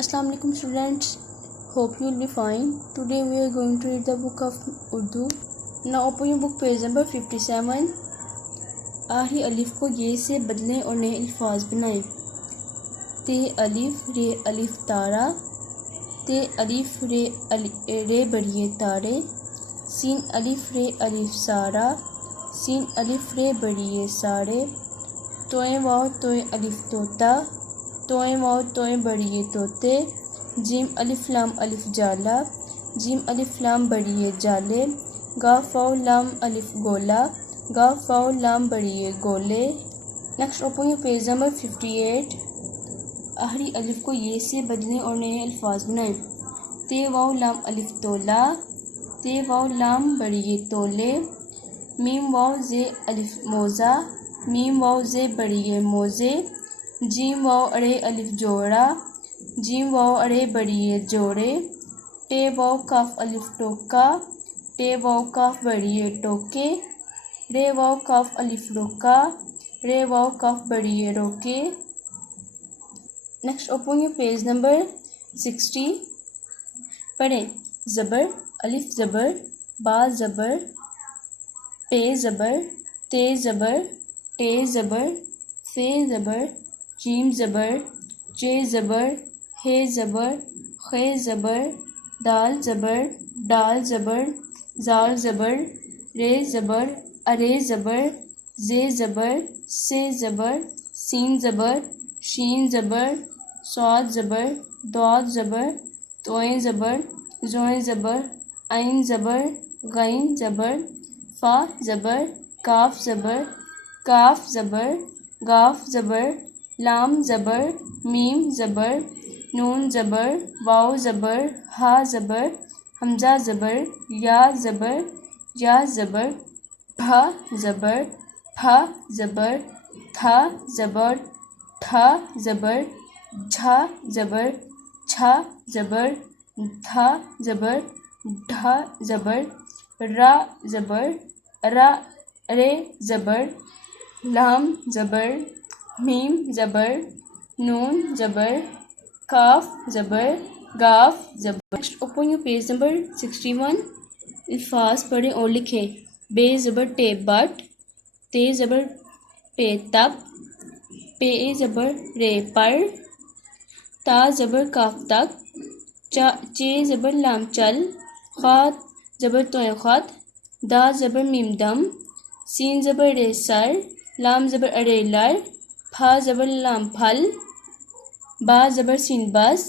Assalamu alaikum students, hope you will be fine. Today we are going to read the book of Urdu. Now open your book page number 57. आखिरी अलिफ को ये से बदलें और नए अल्फाज बनाएं. ते अलिफ रे अलिफ तारा, ते अलिफ रे बड़िए तारे, सीन अलिफ रे अलिफ सारा, सीन अलिफ रे बड़िए सारे, तोए वाव तोए अलिफ तोता, तोए वाव तोए बड़िए तोते, जिम अलिफ लाम अलिफ जाला, जिम अलिफ लाम बड़िए जाले, गाफ वाव लाम अलिफ गोला, गाफ वाव लाम बड़िए गोले. Next open your page number 58. आखिरी अलिफ को ये से बदलें और नए अल्फाज बनाएं. ते वाव लाम अलिफ तोला, ते वाव लाम बड़िए तोले, मीम वाव जे अलिफ मोज़ा, मीम वाव जे बड़िए मोज़े, जीम वाव अरे अलिफ जोड़ा, जीम वाव अरे बड़िए जोड़े, टे वाव काफ अलिफ टोका, टे वाव काफ बड़िए टोके, रे वाव काफ अलिफ रोका, रे वाव काफ बड़िए रोके. Next open your page number 60. पढ़ें. ज़बर अलिफ ज़बर, बा ज़बर, पे ज़बर, ते ज़बर, टे ज़बर, फे ज़बर, जीम ज़बर, जे ज़बर, हे ज़बर, खे ज़बर, दाल ज़बर, डाल ज़बर, जाल ज़बर, रे ज़बर, अरे ज़बर, जे ज़बर, से ज़बर, सीन ज़बर, शीन ज़बर, स्वाद ज़बर, दौद ज़बर, तोए ज़बर, जोए ज़बर, ऐन ज़बर, गैन ज़बर, फा ज़बर, काफ ज़बर, काफ ज़बर, गाफ ज़बर, लाम ज़बर, मीम ज़बर, नून ज़बर, वाव ज़बर, हा ज़बर, हमज़ा ज़बर, या ज़बर, या ज़बर, भा ज़बर, फा ज़बर, था ज़बर, ठा ज़बर, झा ज़बर, छा ज़बर, था ज़बर, ढा ज़बर, रा ज़बर, रा रे ज़बर, लाम ज़बर, मीम ज़बर, नून ज़बर, काफ ज़बर, गाफ ज़बर. Next open your page number 61. अल्फाज पढ़ें और लिखें. बे ज़बर टे बट, ते ज़बर पे तब, पे ज़बर रे पर, ता ज़बर काफ तक, चे ज़बर लाम चल, खा ज़बर तोए खत, दा ज़बर मीम दम, सीन ज़बर रे सर, लाम ज़बर अरे लर, फा ज़बर लाम फल, बा ज़बर सीन बस,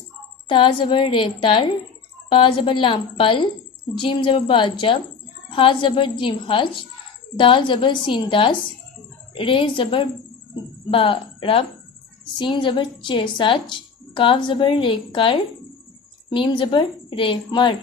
ता ज़बर रे तर, पा ज़बर लाम पल, जिम ज़बर बा जब, हा ज़बर जिम हज, दाल ज़बर सीन दस, रे ज़बर बा रब, सीन ज़बर चे सच, काफ ज़बर रे कर, मीम ज़बर रे मर.